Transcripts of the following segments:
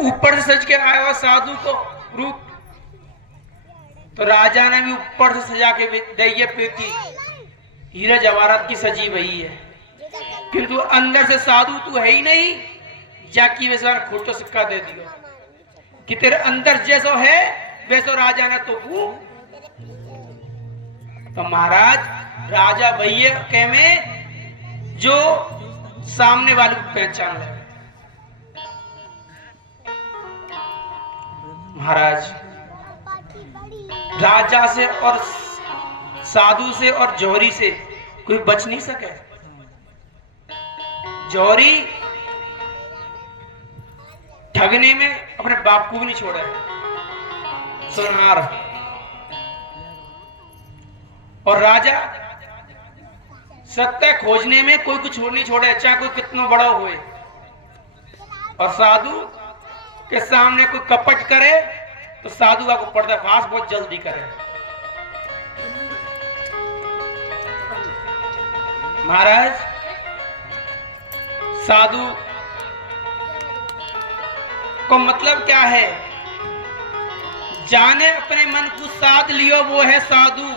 ऊपर से सज के आया हुआ साधु को रूप, तो राजा ने भी ऊपर से सजा के दैये पेटी हीरा जवाहरात की सजी वही है, किंतु अंदर से साधु तू है ही नहीं। जाकी वैसा खोटो सिक्का दे दिया कि तेरे अंदर जैसो है वैसो राजा ने तो महाराज राजा वही है के में जो सामने वाले को पहचान ले। महाराज राजा से और साधु से और जौहरी से कोई बच नहीं सके। जौहरी ठगने में अपने बाप को भी नहीं छोड़ा है, सुनार, और राजा सत्य खोजने में कोई कुछ नहीं छोड़े, चाहे कोई कितना बड़ा होए। और साधु के सामने कोई कपट करे तो साधु को पर्दाफाश बहुत जल्दी करे। महाराज साधु को मतलब क्या है? जाने अपने मन को साध लियो वो है साधु।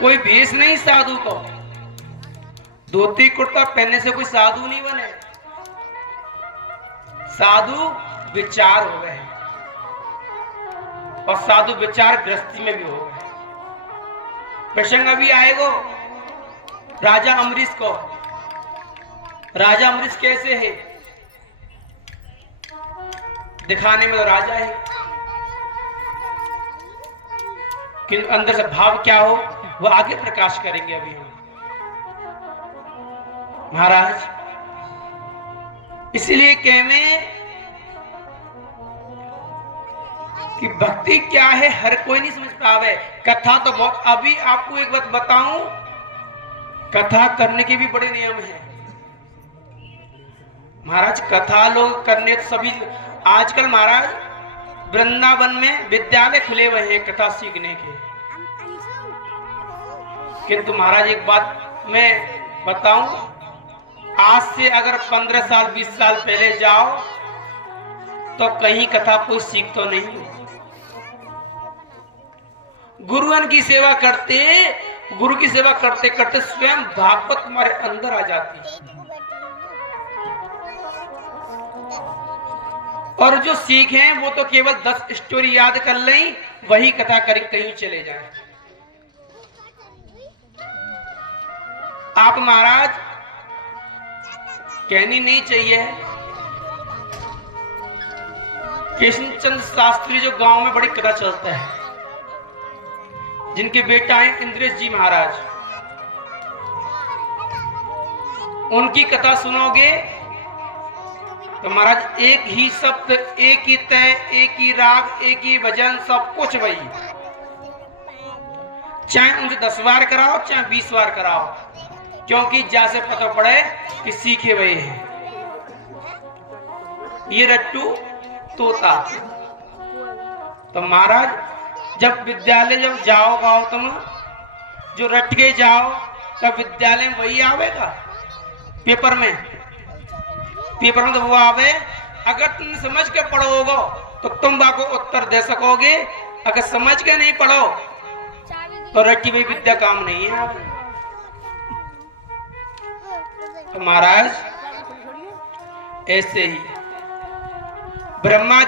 कोई भेष नहीं साधु को, धोती कुर्ता पहनने से कोई साधु नहीं बने। साधु विचार हो गए, और साधु विचार गृहस्थी में भी हो गए। प्रसंग अभी आएगा राजा अमरीश को। राजा अमरीश कैसे है दिखाने में तो राजा है, किंतु अंदर से भाव क्या हो वो आगे प्रकाश करेंगे अभी हम। महाराज इसलिए कहने कि भक्ति क्या है हर कोई नहीं समझ पावे। कथा तो बहुत, अभी आपको एक बात बताऊं, कथा करने के भी बड़े नियम हैं महाराज। कथा लोग करने तो सभी, आजकल महाराज वृंदावन में विद्यालय खुले हुए हैं कथा सीखने के, किंतु महाराज एक बात मैं बताऊं, आज से अगर 15 साल 20 साल पहले जाओ तो कहीं कथा कोई सीख तो नहीं। गुरुअन की सेवा करते, गुरु की सेवा करते करते स्वयं भागवत तुम्हारे अंदर आ जाती। और जो सीखें वो तो केवल 10 स्टोरी याद कर लें, वही कथा कर कहीं चले जाएं। आप महाराज कहनी नहीं चाहिए, कृष्णचंद्र शास्त्री जो गांव में बड़ी कथा चलता है, जिनके बेटा हैं इंद्रेश जी महाराज, उनकी कथा सुनोगे तो महाराज एक ही शब्द, एक ही तय, एक ही राग, एक ही भजन, सब कुछ वही। चाहे उनसे 10 बार कराओ चाहे 20 बार कराओ, क्योंकि जैसे पता पड़े कि सीखे हुए हैं। ये रट्टू तोता। तो महाराज जब विद्यालय जब जाओ तुम, जो रट के जाओ तब विद्यालय में वही आवेगा। पेपर में तो वो आवे, अगर तुम समझ के पढ़ोगे तो तुम बाको उत्तर दे सकोगे, अगर समझ के नहीं पढ़ो तो रट्टी हुई विद्या काम नहीं है। तो महाराज ऐसे ही ब्रह्मा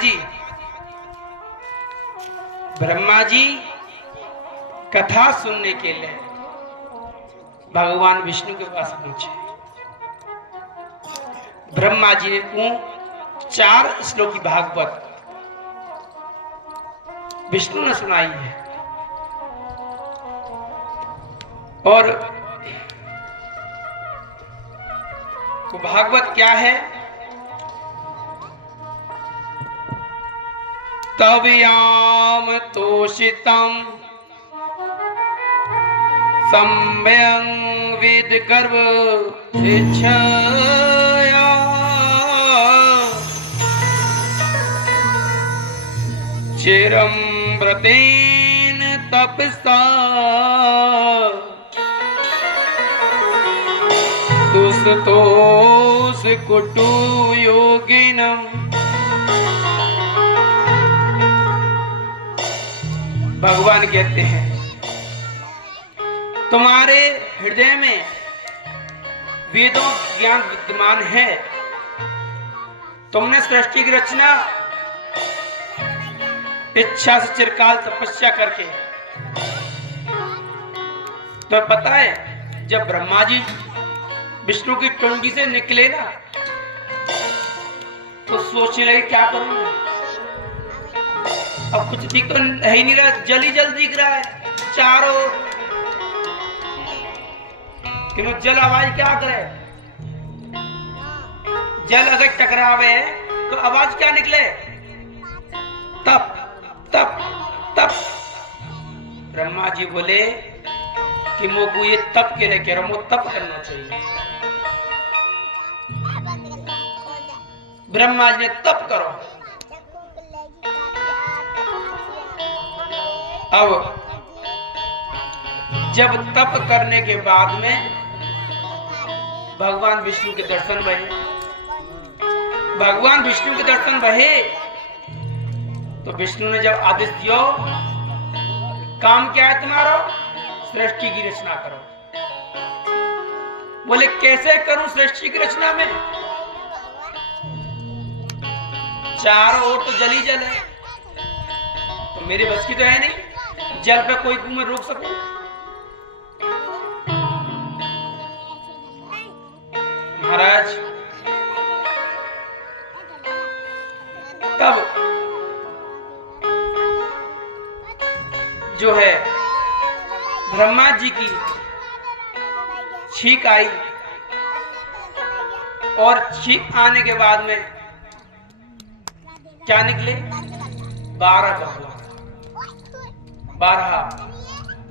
जी कथा सुनने के लिए भगवान विष्णु के पास पहुंचे। ब्रह्मा जी ने 4 श्लोक की भागवत विष्णु ने सुनाई है। और वो भागवत क्या है? तव्याम तोषितम सम्यं विद गर्भ शिक्षया चिरं व्रतेन तपसा दुस्तोष कुटु योगिन हीनम। भगवान कहते हैं तुम्हारे हृदय में वेदों ज्ञान विद्यमान है। तुमने सृष्टि की रचना इच्छा से चिरकाल तपस्या करके। तो पता है जब ब्रह्मा जी विष्णु की टुंडी से निकले ना तो सोचने लगे क्या करूं, अब कुछ दिख तो है ही नहीं रहा, जल ही जल दिख रहा है चारों। कि जल आवाज क्या करे, जल अगर टकरावे तो आवाज क्या निकले, तप तप तप। ब्रह्मा जी बोले कि मोकू ये तप के लिए कह रहा हूं, तप करना चाहिए। ब्रह्मा जी ने तप करो। अब जब तप करने के बाद में भगवान विष्णु के दर्शन भये, भगवान विष्णु के दर्शन भये तो विष्णु ने जब आदेश दिया काम क्या है तुम्हारा, सृष्टि की रचना करो। बोले कैसे करूं सृष्टि की रचना में, चारों ओर तो जल ही जल है, तो मेरे बस की तो है नहीं जल पे कोई मैं रोक सकूं। महाराज तब जो है ब्रह्मा जी की छींक आई और छींक आने के बाद में क्या निकले, 12 भगवान। 12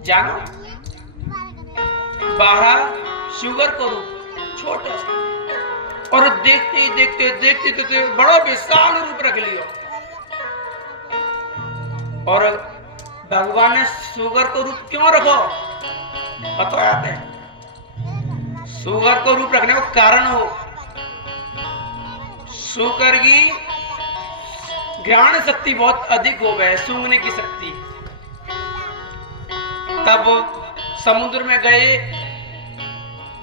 जानो, 12 शुगर को रूप छोटा सा, और देखते देखते देखते देखते बड़ा विशाल रूप रख लिया। और भगवान ने शुगर को रूप क्यों रखो पता है, शुगर को रूप रखने का कारण हो, शुगर की घ्राण शक्ति बहुत अधिक हो गए, सूंघने की शक्ति। तब समुद्र में गए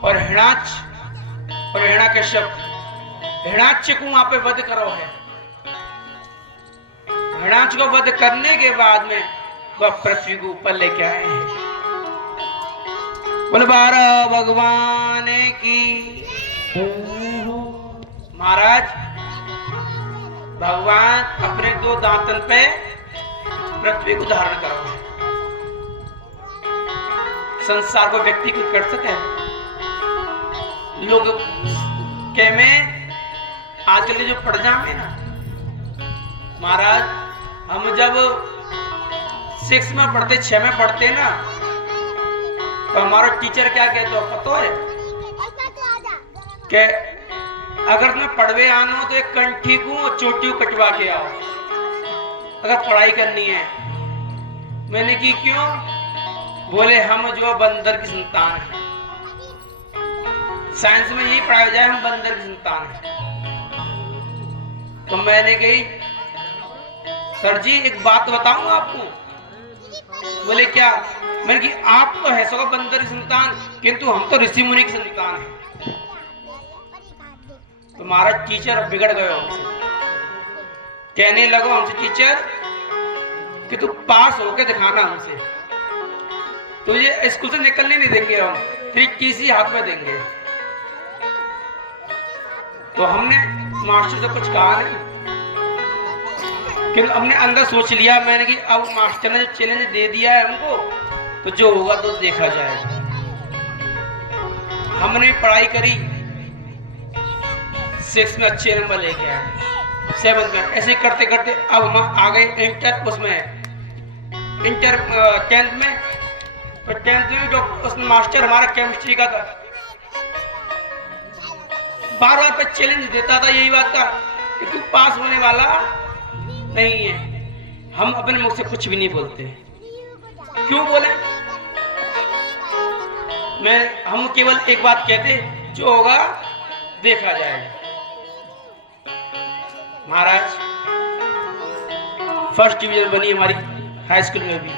और हिरण्याक्ष को वहां पे वध करो है। हिरण्याक्ष को वध करने के बाद में वह पृथ्वी को ऊपर लेके आए हैं। बोले 12 भगवान की। महाराज भगवान अपने 2 दांतन पे पृथ्वी को धारण करो, संसार को व्यक्ति को कर सके। लोग के में आजकल जो पड़जामे ना महाराज, हम जब 6 में पढ़ते 6 में पढ़ते ना तो हमारा टीचर क्या कहते हो पता है कि अगर तुम्हें पढ़वे आना हो तो एक कंठी को और चोटी को कटवा के आओ अगर पढ़ाई करनी है। मैंने की क्यों, बोले हम जो बंदर की संतान है, साइंस में यही पढ़ाया जाए हम बंदर की संतान है। तो मैंने कही सर जी एक बात बताऊं आपको। बोले क्या, मैंने कि आप तो है सो बंदर की संतान किंतु हम तो ऋषि मुनि की संतान है। तो हमारा टीचर बिगड़ गए हमसे, कहने लगो हमसे टीचर कि तू पास होके दिखाना हमसे, तुझे स्कूल से निकलने नहीं देंगे हम, तेरी टीसी हाथ में देंगे। तो हमने मास्टर से कुछ कहा नहीं, किंतु हमने अंदर सोच लिया मैंने कि अब मास्टर ने जो चैलेंज दे दिया है हमको तो जो होगा तो देखा जाएगा। हमने पढ़ाई करी, 6 में अच्छे नंबर लेके आए, 7 में ऐसे करते करते अब हम आ गए इंटर, उसमें इंटर 10th में। तो 10th में जो उस मास्टर हमारा केमिस्ट्री का था बार-बार पे चैलेंज देता था यही बात का कि तू पास होने वाला नहीं है। हम अपने मुख से कुछ भी नहीं बोलते, क्यों बोले, हम केवल एक बात कहते जो होगा देखा जाएगा। महाराज फर्स्ट डिवीजन बनी हमारी हाई स्कूल में भी।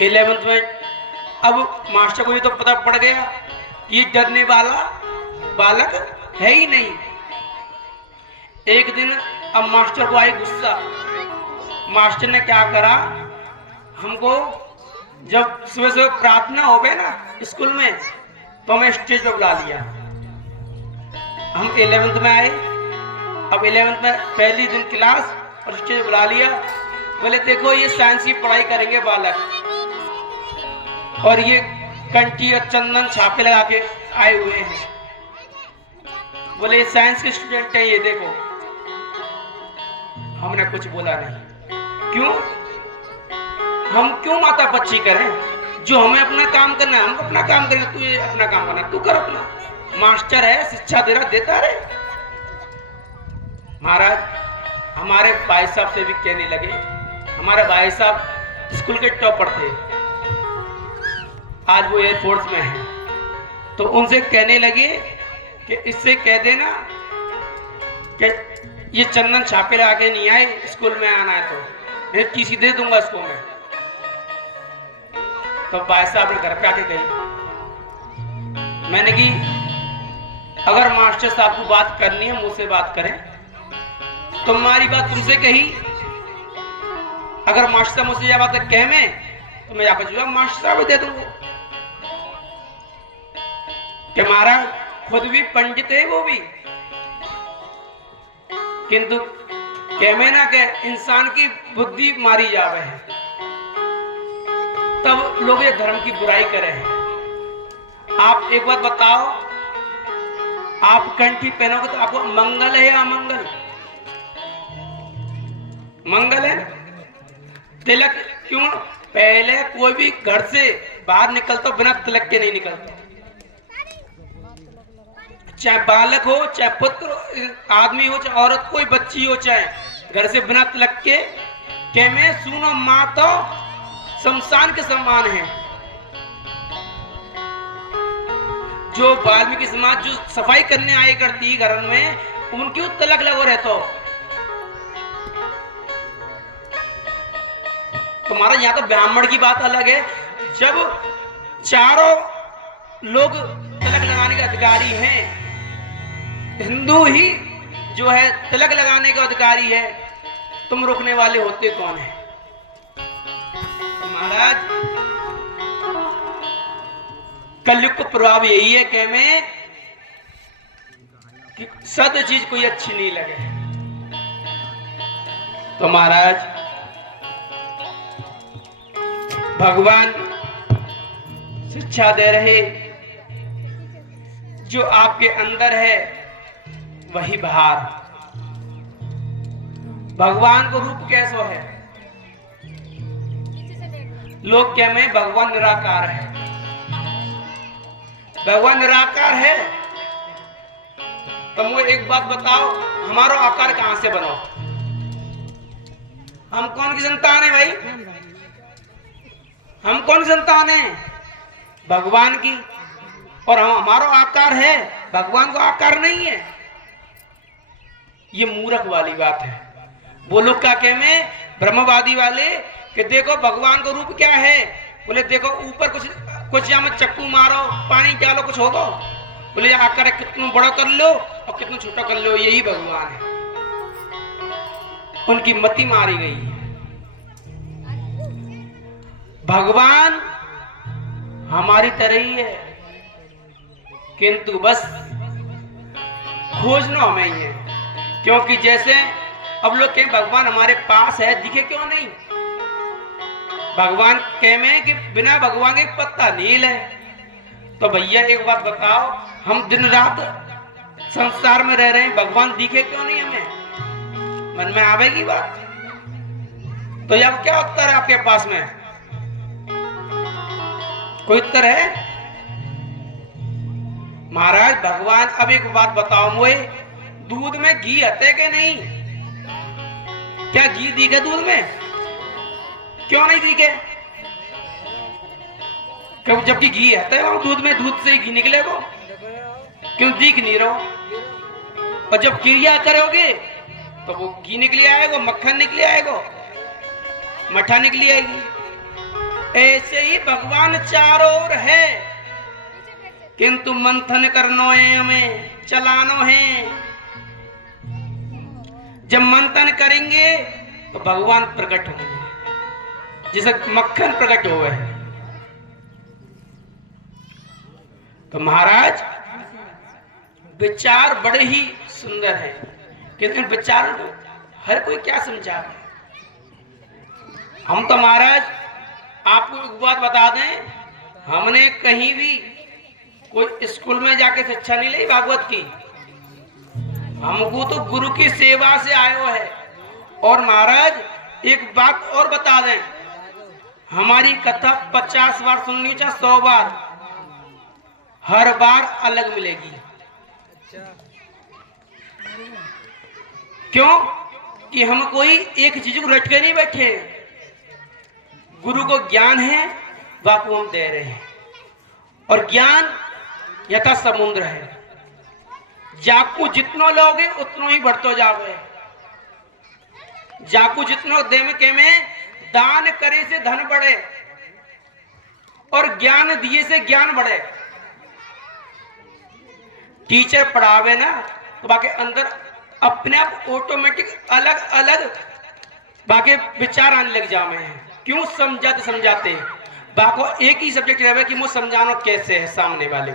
11th में अब मास्टर को ये तो पता पड़ गया कि ये डरने वाला बालक है ही नहीं। एक दिन अब मास्टर को आई गुस्सा। मास्टर ने क्या करा, हमको जब सुबह सुबह प्रार्थना हो गए ना स्कूल में, तो हमें स्टेज पर बुला लिया। हम 11th में आए। अब 11th में पहली दिन क्लास और स्टेज बुला लिया। बोले देखो ये साइंस की पढ़ाई करेंगे बालक, और ये कंठी और चंदन छापे लगा के आए हुए हैं। बोले साइंस के स्टूडेंट है ये देखो। हमने कुछ बोला नहीं। क्यों? हम क्यों माता पच्ची करें? जो हमें अपना काम करना है हम अपना काम करें, तू ये अपना काम करना तू कर अपना। मास्टर है, शिक्षा दे रहा, देता रहे। महाराज हमारे भाई साहब से भी कहने लगे, हमारे भाई साहब स्कूल के टॉपर थे, आज वो एयरफोर्स में है, तो उनसे कहने लगे कि इससे कह देना कि ये चंदन छापे लगा नहीं आए, स्कूल में आना है तो मैं टीसी दे दूंगा इसको मैं। तो भाई साहब ने घर पे आके कही, मैंने की अगर मास्टर साहब को बात करनी है मुझसे बात करें, तुम्हारी बात तुमसे कही। अगर मास्टर साहब मुझसे यह बात कह में तो मैं जाकर जवाब मास्टर साहब दे दूंगा कि महाराज खुद भी पंडित है वो भी, किंतु कहमे ना कि इंसान की बुद्धि मारी जावे है, तब लोग ये धर्म की बुराई करे हैं। आप एक बात बताओ, आप कंठी पहनोगे तो आपको मंगल है या अमंगल? मंगल है। तिलक क्यों? पहले कोई भी घर से बाहर निकलता बिना तिलक के नहीं निकलता, चाहे बालक हो चाहे पुत्र आदमी हो चाहे औरत, कोई बच्ची हो चाहे, घर से बिना तिलक के में सुनो माँ तो शमशान के समान है। जो वाल्मीकि समाज जो सफाई करने आए करती घर में, उनकी तिलक लगो रहता। तुम्हारा यहाँ तो ब्राह्मण की बात अलग है। जब चारों लोग तिलक लगाने के अधिकारी हैं, हिंदू ही जो है तिलक लगाने का अधिकारी है, तुम रोकने वाले होते कौन है? तो महाराज कलयुग का प्रभाव यही है कि में कि सद चीज कोई अच्छी नहीं लगे। तो महाराज भगवान शिक्षा दे रहे, जो आपके अंदर है वही बाहर। भगवान को रूप कैसो है? लोग क्या में भगवान निराकार है। भगवान निराकार है तो मुझे एक बात बताओ, हमारा आकार कहां से बनो? हम कौन की संतान है भाई? हम कौन संतान है? भगवान की। और हम हमारा आकार है, भगवान को आकार नहीं है। ये मूर्ख वाली बात है। वो लोग क्या कहे में ब्रह्मवादी वाले कि देखो भगवान का रूप क्या है? बोले देखो ऊपर कुछ या मत चक्कू मारो, पानी डालो, कुछ होगा? बोले आकार कितना बड़ा कर लो और कितना छोटा कर लो, यही भगवान है। उनकी मति मारी गई है। भगवान हमारी तरह ही है, किंतु बस खोजना हमें ही है। क्योंकि जैसे अब लोग कहें भगवान हमारे पास है, दिखे क्यों नहीं? भगवान कह में कि बिना भगवान के पत्ता नील है। तो भैया एक बात बताओ, हम दिन रात संसार में रह रहे हैं, भगवान दिखे क्यों नहीं हमें? मन में आवेगी बात? तो अब क्या उत्तर है आपके पास में? कोई उत्तर है? महाराज भगवान, अब एक बात बताओ मुझे, दूध में घी हते के नहीं? क्या घी दिखे दूध में? क्यों नहीं दिखे? जबकि घी हते वहां दूध में, दूध से घी निकलेगा, क्यों दिख नहीं रहो? और जब क्रिया करोगे तो वो घी निकले आएगा, मक्खन निकले आएगा, मठा निकली आएगी। ऐसे ही भगवान चारों ओर है, किंतु मंथन करनो है, हमें चलानो है। जब मंथन करेंगे तो भगवान प्रकट होंगे, जैसे मक्खन प्रकट हुए है। तो महाराज विचार बड़े ही सुंदर है, किंतु विचार को हर कोई क्या समझा। हम तो महाराज आपको एक बात बता दें, हमने कहीं भी कोई स्कूल में जाके शिक्षा नहीं ली भागवत की। हमको तो गुरु की सेवा से आयो है। और महाराज एक बात और बता दें, हमारी कथा 50 बार सुननी चाहे 100 बार, हर बार अलग मिलेगी। क्यों कि हम कोई एक चीज को रट के नहीं बैठे। गुरु को ज्ञान है, वाको हम दे रहे हैं, और ज्ञान यथा समुद्र है, जाकू जितनो लोगे उतनो ही बढ़ते जाओगे। जाकू जितनो दे में के में दान करे से धन बढ़े, और ज्ञान दिए से ज्ञान बढ़े। टीचर पढ़ावे ना तो बाकी अंदर अपने आप ऑटोमेटिक अलग अलग बाकी विचार आने लग जावे हैं। क्यों समझाते समझाते बाको एक ही सब्जेक्ट रहे कि मुझे समझाना कैसे है सामने वाले।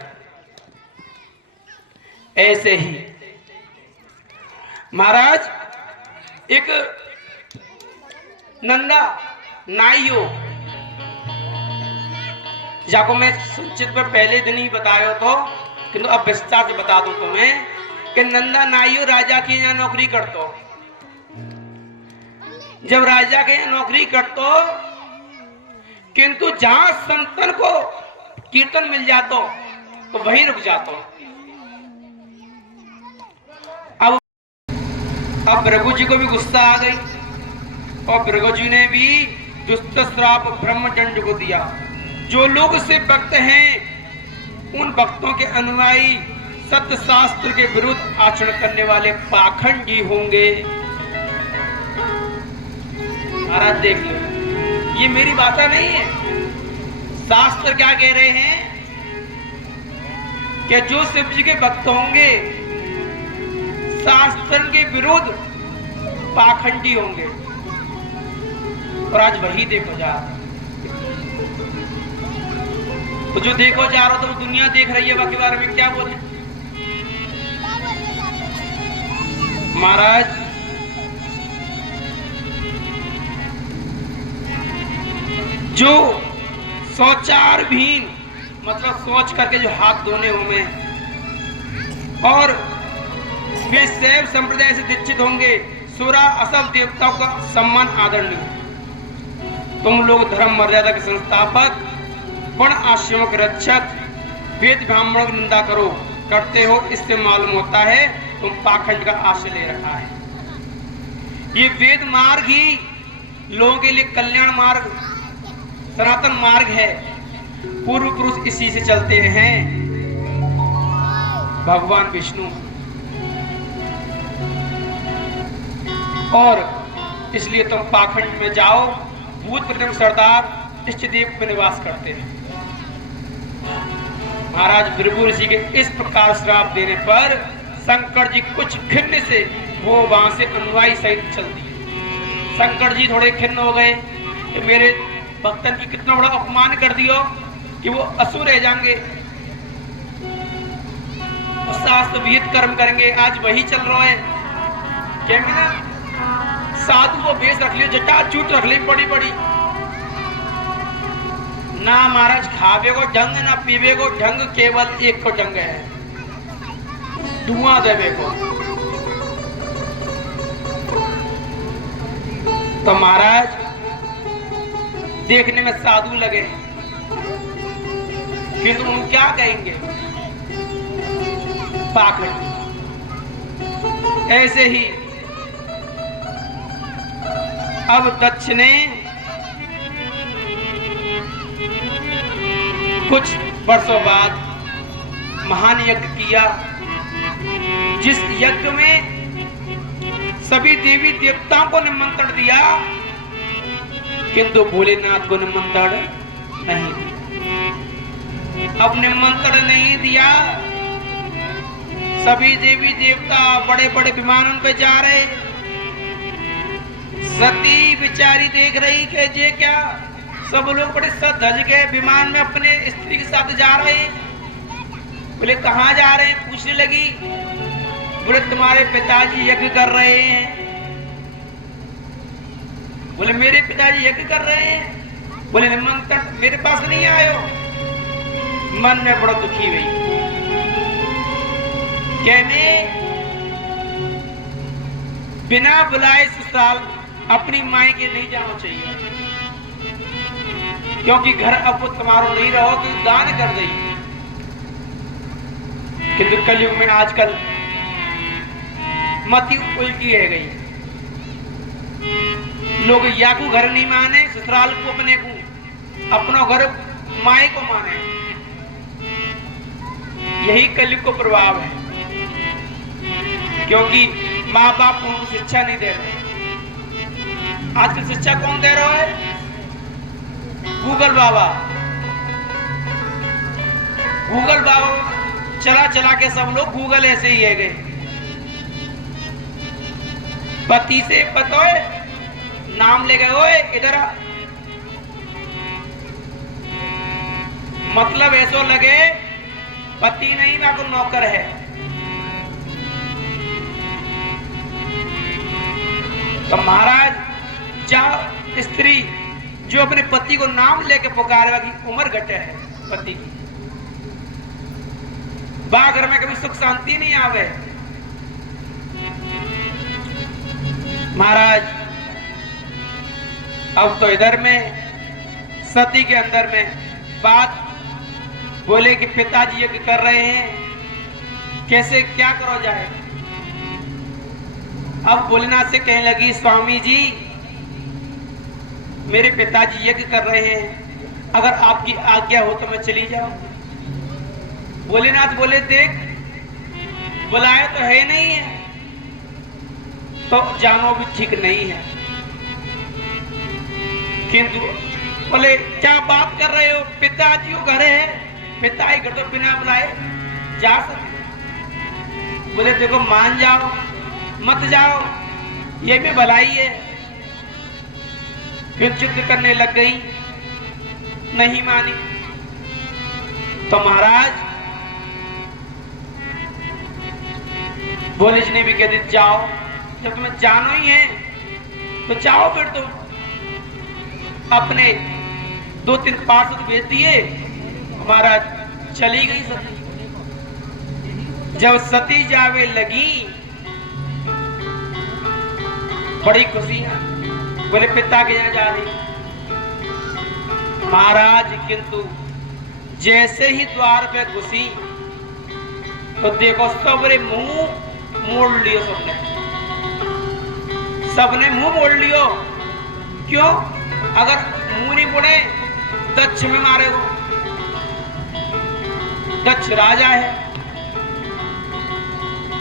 ऐसे ही महाराज एक नंदा नाइयो, जाको मैं संचित में पहले दिन ही बताया तो, किंतु अब विस्तार से बता दूं तुम्हें कि नंदा नाइयो राजा के यहाँ नौकरी करतो। जब राजा के यहाँ नौकरी करतो, किंतु जहां संतन को कीर्तन मिल जातो तो वहीं रुक जातो। अब भृगु जी को भी गुस्सा आ गई, और भृगु जी ने भी दुष्ट श्राप ब्रह्मदंड को दिया। जो लोग से भक्त हैं, उन भक्तों के अनुयायी सत्य शास्त्र के विरुद्ध आचरण करने वाले पाखंडी होंगे। महाराज देख लो, ये मेरी बात नहीं है, शास्त्र क्या कह रहे हैं कि जो शिव जी के भक्त होंगे शास्त्र के विरुद्ध पाखंडी होंगे। और आज वही देखो जा रहा, तो जो देखो जा रहा तो दुनिया देख रही है, बाकी बारे में क्या बोले। महाराज जो शौचार भीन मतलब शौच करके जो हाथ धोने होंगे, और वे शैव संप्रदाय से दीक्षित होंगे, सुरा असल देवताओं का सम्मान आदरणीय। तुम लोग धर्म मर्यादा के संस्थापक, वर्ण आश्रमों के रक्षक, वेद ब्राह्मणों की निंदा करो करते हो, इससे मालूम होता है तुम पाखंड का आश्रय ले रखा है। ये वेद मार्ग ही लोगों के लिए कल्याण मार्ग, सनातन मार्ग है। पूर्व पुरुष इसी से चलते हैं, भगवान विष्णु। और इसलिए तुम पाखंड में जाओ। भूत प्रेत सरदार इष्टदेव में निवास करते हैं। महाराज भृगु ऋषि के इस प्रकार श्राप देने पर शंकर जी कुछ खिन्न से वो वहां से अनुयायी सहित चल दिए। शंकर जी थोड़े खिन्न हो गए कि मेरे भक्तन की कितना बड़ा अपमान कर दियो कि वो असुर रह जाएंगे, शास्त्र विहित कर्म करेंगे। आज वही चल रहा है, कहेंगे ना साधु को बेस रख लियो, जटा चूट रख ली बड़ी बड़ी ना। महाराज खावे को ढंग ना पीवे को ढंग, केवल एक को ढंग है, धुआं देवे को। तो महाराज देखने में साधु लगे, किंतु उन क्या कहेंगे, पाखंड। ऐसे ही अब दक्ष ने कुछ वर्षों बाद महान यज्ञ किया, जिस यज्ञ में सभी देवी देवताओं को निमंत्रण दिया, किंतु भोलेनाथ को निमंत्रण नहीं दिया। अब निमंत्रण नहीं दिया, सभी देवी देवता बड़े बड़े विमानों पे जा रहे। सती बेचारी देख रही कि ये क्या, सब लोग बड़े सज धज के विमान में अपने स्त्री के साथ जा रहे। बोले कहाँ जा रहे हैं, पूछने लगी। बोले तुम्हारे पिताजी यज्ञ कर रहे हैं। बोले मेरे पिताजी यज्ञ कर रहे हैं। बोले निमंत्रण मेरे पास नहीं आयो। मन में बड़ा दुखी हुई, क्या मैं बिना बुलाए ससुराल अपनी माई के नहीं जाना चाहिए, क्योंकि घर अब तुम्हारो नहीं रहो कि दान कर दी। किंतु कलयुग में आजकल मति उल्टी है गई। लोग या को घर नहीं माने, ससुराल को अपने को, अपना घर माए को माने। यही कलयुग को प्रभाव है, क्योंकि माँ बाप उनको शिक्षा नहीं दे रहे। आजकल शिक्षा कौन दे रहा है? गूगल बाबा। गूगल बाबा चला चला के सब लोग गूगल ऐसे ही है गए। पति से पता है नाम ले गए, ओए इधर आ। मतलब ऐसा लगे पति नहीं ना को नौकर है। तो महाराज जहाँ स्त्री जो अपने पति को नाम लेके पुकारेगा की उम्र घटे है पति की, घर में कभी सुख शांति नहीं आवे। महाराज अब तो इधर में सती के अंदर में बात बोले कि पिताजी यज्ञ कर रहे हैं, कैसे क्या करो जाए। अब भोलेनाथ से कहने लगी, स्वामी जी मेरे पिताजी यज्ञ कर रहे हैं, अगर आपकी आज्ञा हो तो मैं चली जाऊं। भोलेनाथ बोले देख बुलाया तो है नहीं है, तो जानो भी ठीक नहीं है। किंतु बोले क्या बात कर रहे हो, पिताजी को घर है, पिता ही घर तो बिना बुलाए जा सकते। बोले देखो मान जाओ मत जाओ, ये भी भलाई है। फिर जिद करने लग गई, नहीं मानी। तो महाराज भोले जी ने भी कह दी जाओ, जब तुम्हें जानो ही है तो जाओ। फिर तुम अपने 2-3 पार्षद भेज दिए, महाराज चली गई सती। जब सती जावे लगी बड़ी खुशियां, बोले पिता के यहाँ जा रही। महाराज किंतु जैसे ही द्वार पे घुसी तो देखो सबने मुंह मोड़ लियो। सबने मुंह मोड़ लियो। क्यों? अगर मुंह नहीं मोड़े दक्ष में मारेगो। दक्ष राजा है।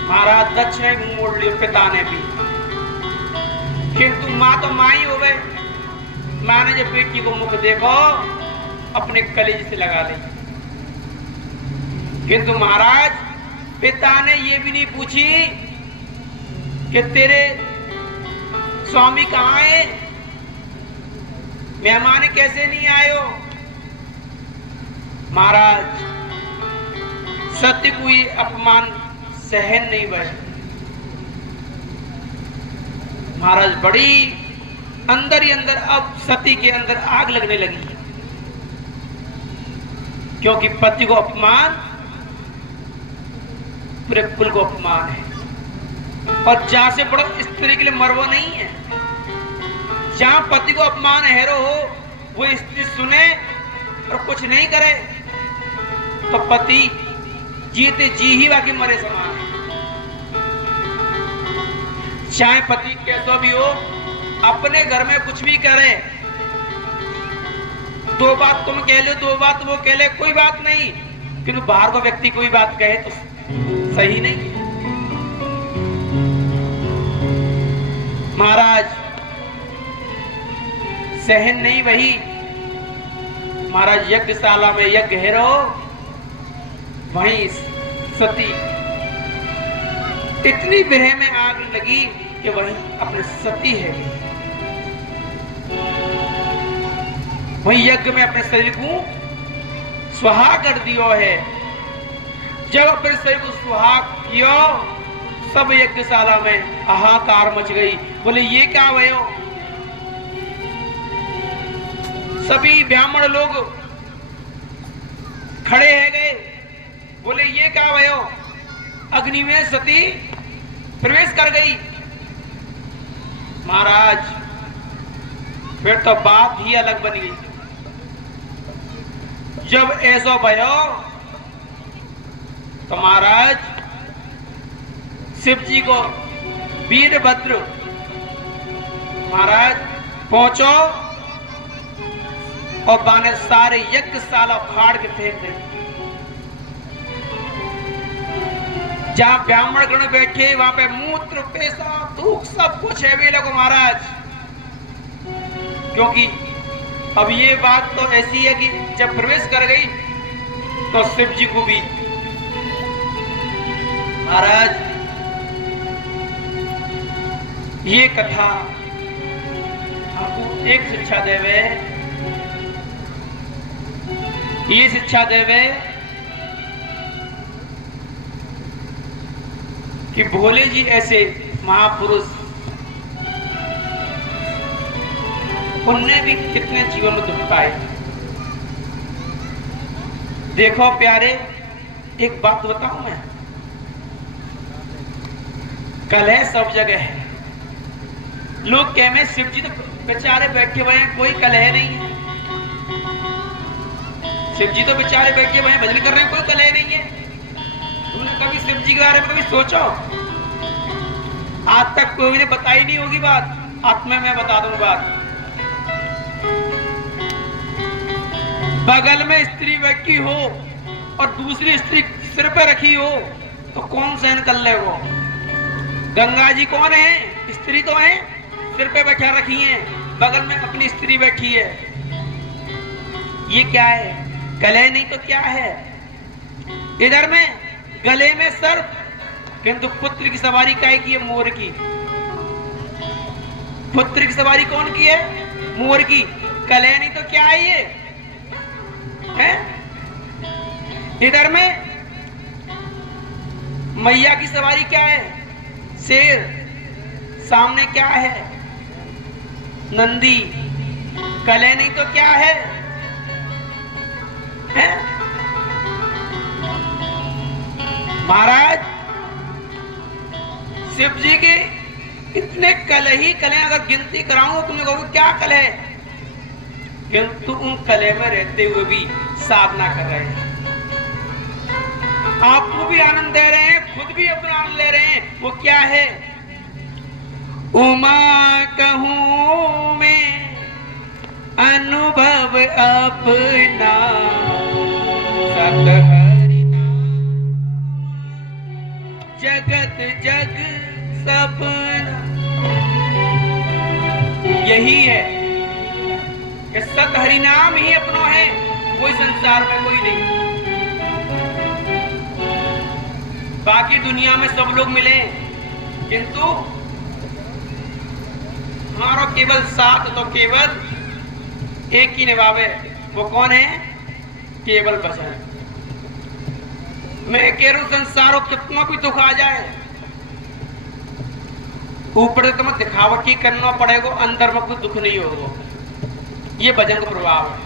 महाराज दक्ष ने मुंह मोड़ लियो, पिता ने भी। किंतु माँ तो माँ ही हो गए। माँ ने जब बेटी को मुख देखो अपने कलेजे से लगा ली। किंतु महाराज पिता ने ये भी नहीं पूछी कि तेरे स्वामी कहाँ है, मेहमान कैसे नहीं आयो। महाराज सत्य को ये अपमान सहन नहीं हुआ। महाराज बड़ी अंदर ही अंदर अब सती के अंदर आग लगने लगी, क्योंकि पति को अपमान पूरे कुल को अपमान है। और जहां से बड़ा स्त्री के लिए मरवा नहीं है। जहां पति को अपमान हैरो हो वो स्त्री सुने और कुछ नहीं करे तो पति जीते जी ही बाकी मरे समान है। चाहे पति कैसा भी हो, अपने घर में कुछ भी करे, 2 बात तुम कह लो 2 बात वो कह ले, कोई बात नहीं। किंतु बाहर को व्यक्ति कोई बात कहे तो सही नहीं। महाराज सहन नहीं वही। महाराज यज्ञशाला में यज्ञ हेरो, वहीं सती इतनी विरह में आग लगी कि वहीं अपने सती है, वहीं यज्ञ में अपने शरीर को सुहा कर दियो है। जब अपने शरीर को सुहा कियो, सब यज्ञशाला में हाहाकार मच गई। बोले ये क्या भयो? सभी ब्राह्मण लोग खड़े है गए। बोले ये क्या भयो? अग्नि में सती प्रवेश कर गई। महाराज फिर तो बात ही अलग बन गई। जब ऐसा भयो तो महाराज शिव जी को वीरभद्र महाराज पहुंचो और बाने सारे यज्ञशाला फाड़ के फेंक दे। जहां ब्राह्मण गण बैठे वहां पे मूत्र पेशाब थूक सब कुछ है वे लोग महाराज। क्योंकि अब ये बात तो ऐसी है कि जब प्रवेश कर गई तो शिव जी को भी महाराज ये कथा हमको एक शिक्षा देवे, ये शिक्षा देवे कि भोले जी ऐसे महापुरुष उनने भी कितने जीवन में दुख पाए। देखो प्यारे, एक बात बताऊं मैं, कलह सब जगह है। लोग कह में शिव जी तो बेचारे बैठे हुए हैं, कोई कलह नहीं है। शिव जी तो बेचारे बैठे हुए हैं, भजन कर रहे हैं, कोई कलह नहीं है। तुमने कभी शिव जी के बारे में कभी सोचो? आज तक कोई ने बताई नहीं होगी बात। आज मैं बता दूं बात। बगल में स्त्री बैठी हो और दूसरी स्त्री सिर पे रखी हो तो कौन सहन कर ले? वो गंगा जी कौन है? स्त्री तो है, सिर पे बैठा रखी है, बगल में अपनी स्त्री बैठी है। ये क्या है? कलह नहीं तो क्या है? इधर में गले में सर्प, किंतु पुत्र की सवारी काहे की है? मोर की। पुत्र की सवारी कौन की है? मोर की। कलह नहीं तो क्या है ये? है? इधर में मैया की सवारी क्या है? शेर। सामने क्या है? नंदी। कलह नहीं तो क्या है? हैं? महाराज शिव जी के इतने कलह अगर गिनती कराऊं तुमने कहोगे क्या कलह? किंतु उन कलह में रहते हुए भी साधना कर रहे हैं, आपको भी आनंद दे रहे हैं, खुद भी अपना आनंद ले रहे हैं। वो क्या है? उमा कहूं मैं अनुभव अपना, सतहरि जगत जग सपना। यही है कि सतहरि नाम ही अपनो है, कोई संसार में कोई नहीं। बाकी दुनिया में सब लोग मिले, किंतु हमारा केवल साथ तो केवल एक ही निभावे। वो कौन है? केवल भजन। मैं कह रहा हूं संसारों कितना भी दुख आ जाए, ऊपर से तुम्हें दिखावटी करना पड़ेगा, अंदर में कोई दुख नहीं होगा। ये भजन का प्रभाव है।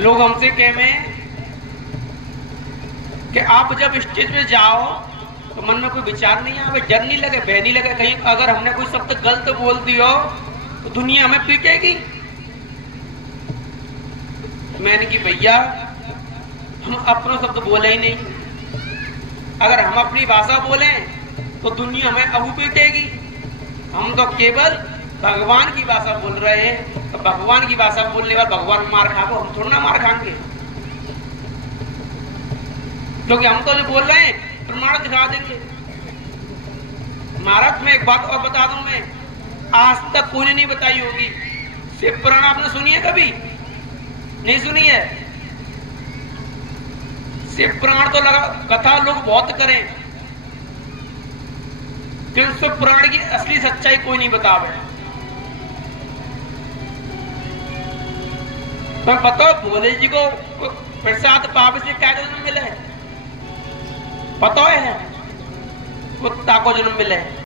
लोग हमसे कह में कि आप जब स्टेज पे जाओ तो मन में कोई विचार नहीं आवे, डर नहीं लगे, भय नहीं लगे कहीं अगर हमने कोई शब्द गलत बोल दियो तो दुनिया हमें पीटेगी। मैंने कि भैया हम अपना शब्द बोले ही नहीं, अगर हम अपनी भाषा बोले तो दुनिया हमें अबू पीटेगी। हम तो केवल भगवान की भाषा बोल रहे हैं, तो भगवान की भाषा बोलने वाले भगवान मार खाओ, हम थोड़ा ना मार खाएंगे। क्योंकि हम तो जो बोल रहे हैं प्रमाण दिखा देंगे। महाराज मैं एक बात और बता दूं, मैं आज तक कोई ने नहीं बताई होगी। शिव पुराण आपने सुनी है कभी? नहीं सुनी है? शिव पुराण तो लगा कथा लोग बहुत करें, क्योंकि शिव पुराण की असली सच्चाई कोई नहीं बतावे। तो बताओ भोले जी को प्रसाद पाप से क्या जन्म मिले? पता है? कुत्ता को जन्म मिले।